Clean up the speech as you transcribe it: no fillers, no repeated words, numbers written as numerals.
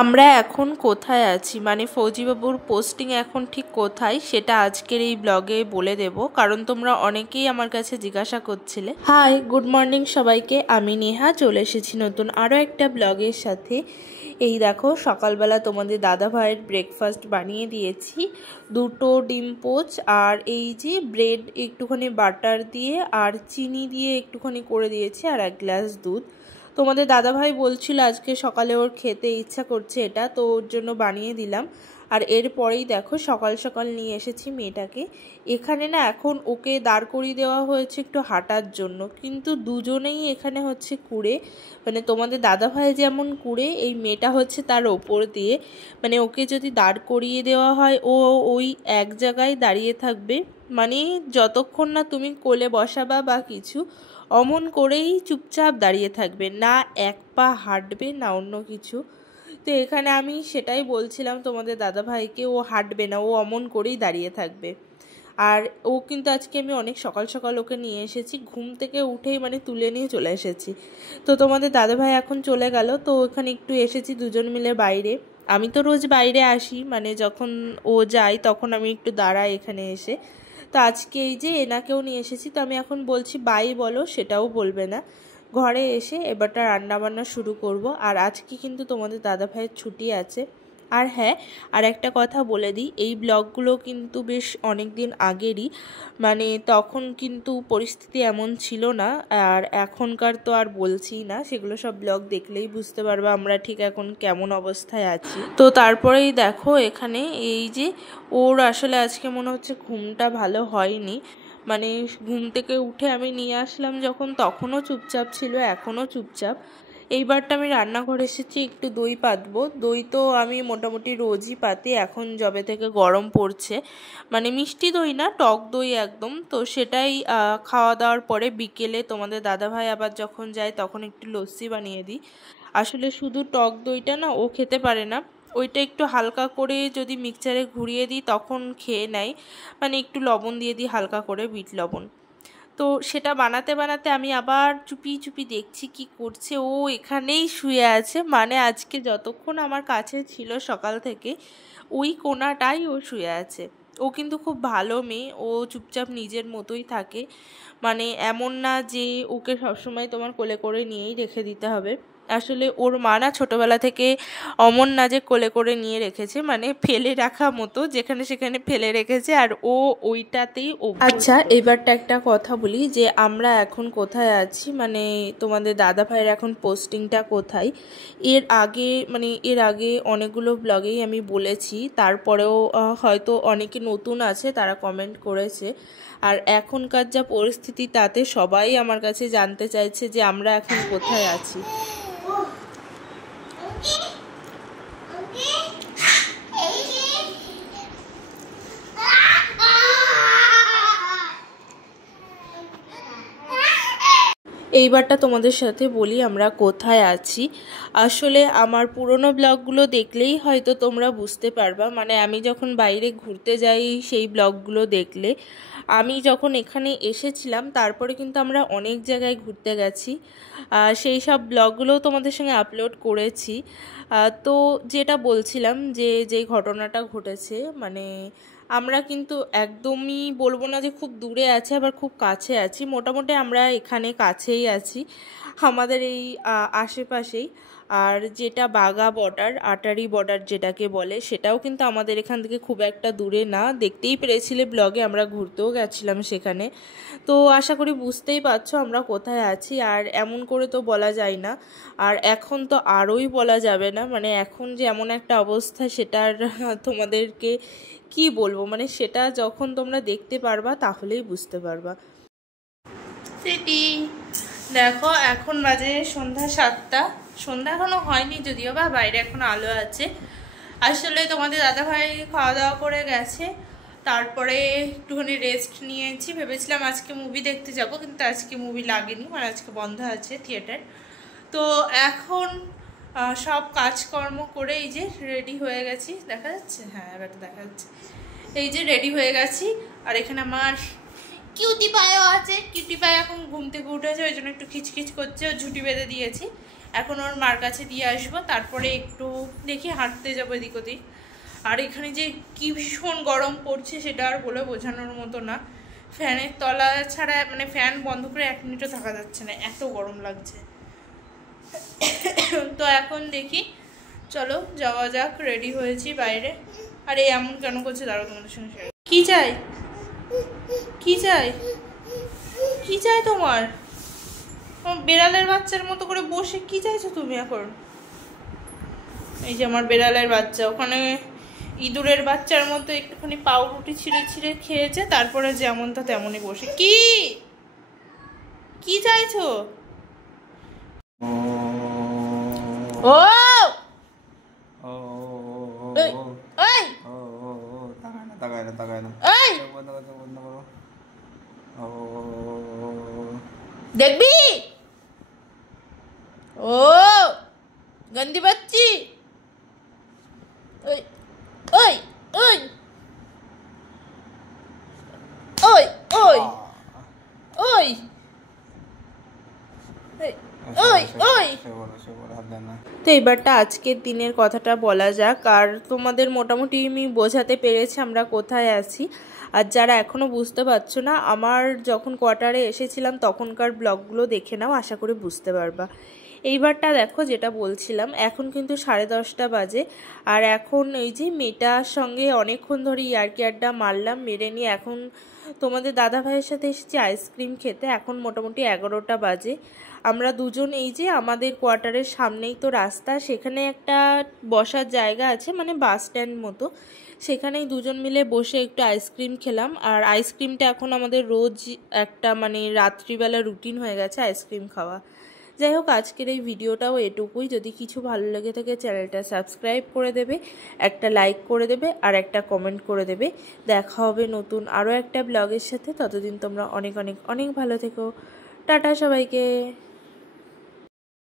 আমরা এখন কোথায় আছি মানে ফৌজিবাবুর পোস্টিং এখন ঠিক কোথায় সেটা আজকের এই ব্লগে বলে দেব, কারণ তোমরা অনেকেই আমার কাছে জিজ্ঞাসা করছিলে। হাই, গুড মর্নিং সবাইকে, আমি নেহা চলে এসেছি নতুন আরও একটা ব্লগের সাথে। এই দেখো সকালবেলা তোমাদের দাদা ভাইয়ের ব্রেকফাস্ট বানিয়ে দিয়েছি, দুটো ডিম পোচ আর এই যে ব্রেড একটুখানি বাটার দিয়ে আর চিনি দিয়ে একটুখানি করে দিয়েছি আর 1 গ্লাস দুধ। তোমাদের দাদাভাই বলছিল আজকে সকালে ওর খেতে ইচ্ছা করছে এটা, তো ওর জন্য বানিয়ে দিলাম। আর এরপরেই দেখো সকাল সকাল নিয়ে এসেছি মেয়েটাকে এখানে। না এখন ওকে দাঁড় করিয়ে দেওয়া হয়েছে একটু হাঁটার জন্য, কিন্তু দুজনেই এখানে হচ্ছে কুড়ে, মানে তোমাদের দাদাভাই যেমন কুড়ে এই মেয়েটা হচ্ছে তার ওপর দিয়ে, মানে ওকে যদি দাঁড় করিয়ে দেওয়া হয় ও ওই এক জায়গায় দাঁড়িয়ে থাকবে, মানে যতক্ষণ না তুমি কোলে বসাবা বা কিছু, অমন করেই চুপচাপ দাঁড়িয়ে থাকবে, না এক পা হাঁটবে না অন্য কিছু। তো এখানে আমি সেটাই বলছিলাম তোমাদের দাদাভাইকে, ও হাঁটবে না, ও অমন করেই দাঁড়িয়ে থাকবে। আর ও কিন্তু আজকে আমি অনেক সকাল সকাল ওকে নিয়ে এসেছি, ঘুম থেকে উঠেই মানে তুলে নিয়ে চলে এসেছি। তো তোমাদের দাদাভাই এখন চলে গেল, তো ওখানে একটু এসেছি দুজন মিলে বাইরে। আমি তো রোজ বাইরে আসি, মানে যখন ও যায় তখন আমি একটু দাঁড়াই এখানে এসে। তো আজকে এই যে এনাকেও নিয়ে এসেছি, তো আমি এখন বলছি বাই বলো, সেটাও বলবে না। ঘরে এসে এবারটা রান্নাবান্না শুরু করব। আর আজকে কিন্তু তোমাদের দাদাভাইয়ের ছুটি আছে। আর হ্যাঁ, আর একটা কথা বলে দিই, এই ব্লগগুলো কিন্তু বেশ অনেক দিন আগেরই, মানে তখন কিন্তু পরিস্থিতি এমন ছিল না, আর এখনকার তো আর বলছি না, সেগুলো সব ব্লগ দেখলেই বুঝতে পারবে আমরা ঠিক এখন কেমন অবস্থায় আছি। তো তারপরেই দেখো এখানে এই যে ওর আসলে আজকে মনে হচ্ছে ঘুমটা ভালো হয়নি, মানে ঘুম থেকে উঠে আমি নিয়ে আসলাম যখন তখনও চুপচাপ ছিল, এখনও চুপচাপ। এইবারটা আমি রান্নাঘরে এসেছি একটু দই পাতবো। দই তো আমি মোটামুটি রোজই পাতি, এখন যবে থেকে গরম পড়ছে, মানে মিষ্টি দই না, টক দই একদম। তো সেটাই খাওয়া দাওয়ার পরে বিকেলে তোমাদের দাদাভাই আবার যখন যায় তখন একটু লস্যি বানিয়ে দিই। আসলে শুধু টক দইটা না ও খেতে পারে না, ওইটা একটু হালকা করে যদি মিক্সচারে ঘুরিয়ে দিই তখন খেয়ে নেয়, মানে একটু লবণ দিয়ে দিই হালকা করে, বিট লবণ। তো সেটা বানাতে বানাতে আমি আবার চুপি চুপি দেখছি কি করছে, ও এখানেই শুয়ে আছে, মানে আজকে যতক্ষণ আমার কাছে ছিল সকাল থেকে ওই কোণাটাই ও শুয়ে আছে। ও কিন্তু খুব ভালো মেয়ে, ও চুপচাপ নিজের মতোই থাকে, মানে এমন না যে ওকে সবসময় তোমার কোলে করে নিয়েই রেখে দিতে হবে। আসলে ওর মা না ছোটোবেলা থেকে অমন না যে কোলে করে নিয়ে রেখেছে, মানে ফেলে রাখা মতো যেখানে সেখানে ফেলে রেখেছে, আর ও ওইটাতেই অভ্যস্ত। আচ্ছা, এবারটা একটা কথা বলি যে আমরা এখন কোথায় আছি, মানে তোমাদের দাদা ভাইয়ের এখন পোস্টিংটা কোথায়। এর আগে অনেকগুলো ব্লগেই আমি বলেছি, তারপরেও হয়তো অনেকে নতুন আছে তারা কমেন্ট করেছে। আর এখনকার যা পরিস্থিতি তাতে সবাই আমার কাছে জানতে চাইছে যে আমরা এখন কোথায় আছি। এইবারটা তোমাদের সাথে বলি আমরা কোথায় আছি। আসলে আমার পুরনো ব্লগগুলো দেখলেই হয়তো তোমরা বুঝতে পারবা, মানে আমি যখন বাইরে ঘুরতে যাই সেই ব্লগগুলো দেখলে। আমি যখন এখানে এসেছিলাম তারপরে কিন্তু আমরা অনেক জায়গায় ঘুরতে গেছি, সেই সব ব্লগগুলোও তোমাদের সঙ্গে আপলোড করেছি। তো যেটা বলছিলাম যে ঘটনাটা ঘটেছে, মানে আমরা কিন্তু একদমই বলবো না যে খুব দূরে আছে আবার খুব কাছে আছি, মোটামুটি আমরা এখানে কাছেই আছি, আমাদের এই আশেপাশেই। আর যেটা বাঘা বর্ডার, আটারি বর্ডার যেটাকে বলে, সেটাও কিন্তু আমাদের এখান থেকে খুব একটা দূরে না, দেখতেই পেরেছিলে ব্লগে, আমরা ঘুরতেও গেছিলাম সেখানে। তো আশা করি বুঝতেই পারছো আমরা কোথায় আছি, আর এমন করে তো বলা যায় না, আর এখন তো আরোই বলা যাবে না, মানে এখন যে এমন একটা অবস্থা সেটার তোমাদেরকে কি বলবো, মানে সেটা যখন তোমরা দেখতে পারবা তাহলেই বুঝতে পারবা। সিটি দেখো এখন বাজে সন্ধ্যা 7টা, সন্ধ্যা এখনো হয়নি যদিও, বা বাইরে এখন আলো আছে। আসলে তোমাদের দাদাভাই খাওয়া দাওয়া করে গেছে, তারপরে একটুখানি রেস্ট নিয়েছি, ভেবেছিলাম আজকে মুভি দেখতে যাব, কিন্তু আজকে মুভি লাগেনি, মানে আজকে বন্ধ আছে থিয়েটার। তো এখন সব কাজকর্ম করে এই যে রেডি হয়ে গেছি, দেখা যাচ্ছে, হ্যাঁ এবার দেখা যাচ্ছে, এই যে রেডি হয়ে গেছি। আর এখানে আমার কিউটি পায়ও আছে, কিউটি পায় এখন ঘুম থেকে উঠেছে, ওই জন্য একটু খিচখিচ করছে, ও ঝুঁটি বেঁধে দিয়েছি, এখন ওর মার কাছে দিয়ে আসবো, তারপরে একটু দেখি হাঁটতে যাবো এদিক ওদিক। আর এখানে যে কি ভীষণ গরম পড়ছে সেটা আর বলে বোঝানোর মতো না। ফ্যানের তলা ছাড়া মানে ফ্যান বন্ধ করে 1 মিনিটও থাকা যাচ্ছে না, এত গরম লাগছে। তো এখন দেখি, চলো যাওয়া যাক। রেডি হয়েছি বাইরে। আরে এমন কেন করছে, দাঁড়াও তোমাদের সঙ্গে। কি চাই, কি চাই, কি চাই তোমার? বেড়ালের বাচ্চার মতো করে বসে কি চাইছো তুমি এখন? এই যে আমার বেড়ালের বাচ্চা ওখানে ইঁদুরের বাচ্চার মতো একটুখানি পাউরুটি ছিঁড়ে ছিঁড়ে খেয়েছে, তারপরে যেমনটা তেমনই বসে। কি কি চাইছো? ও দেখবি? ও গন্দি বাচ্চি। ওই ওই ওই ওই ওই ওই ওই ওই। তো এবারটা আজকের দিনের কথাটা বলা যাক। আর তোমাদের মোটামুটি আমি বোঝাতে পেরেছি আমরা কোথায় আছি। আর যারা এখনও বুঝতে পারছো না, আমার যখন কোয়ার্টারে এসেছিলাম তখনকার ব্লগগুলো দেখে নাও, আশা করি বুঝতে পারবা। এইবারটা দেখো যেটা বলছিলাম, এখন কিন্তু 10:30 বাজে। আর এখন এই যে মেয়েটার সঙ্গে অনেকক্ষণ ধরে ইয়ার্কি আড্ডা মারলাম, মেরে নিয়ে এখন তোমাদের দাদা ভাইয়ের সাথে এসেছি আইসক্রিম খেতে। এখন মোটামুটি 11টা বাজে। আমরা দুজন এই যে আমাদের কোয়ার্টারের সামনেই তো রাস্তা, সেখানে একটা বসার জায়গা আছে মানে বাস স্ট্যান্ড মতো, সেখানেই দুজন মিলে বসে একটু আইসক্রিম খেলাম। আর আইসক্রিমটা এখন আমাদের রোজ একটা মানে রাত্রিবেলা রুটিন হয়ে গেছে আইসক্রিম খাওয়া। যাই হোক, আজকের এই ভিডিওটাও এটুকুই। যদি কিছু ভালো লেগে থাকে চ্যানেলটা সাবস্ক্রাইব করে দেবে, একটা লাইক করে দেবে আর একটা কমেন্ট করে দেবে। দেখা হবে নতুন আরও একটা ব্লগের সাথে। ততদিন তোমরা অনেক অনেক অনেক ভালো থেকো। টাটা সবাইকে।